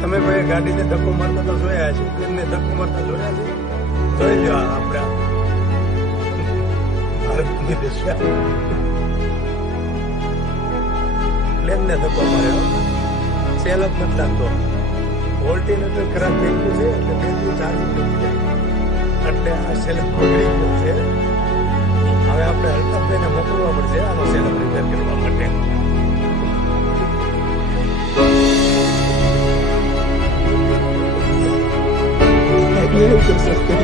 તમે કોઈ ગાડીને ધક્કો મારતા તો જોયા છે, એમને ધક્કો મારતા જોયા છે? જોઈ લો આપણા ભારતની દશા. પ્લેનને ધક્કો માર્યો, સેલ જ નથી લાગતો. વોલ્ટિનેટર ખરાબ થઈ ગયું છે એટલે બેટરી ચાર્જિંગ નથી જાય, એટલે આ સેલફ બગડી ગયો છે. હવે આપણે અલ્તાફભાઈને મોકલવા પડશે આનો સેલફ રિપેર કરવા માટે. Thank you.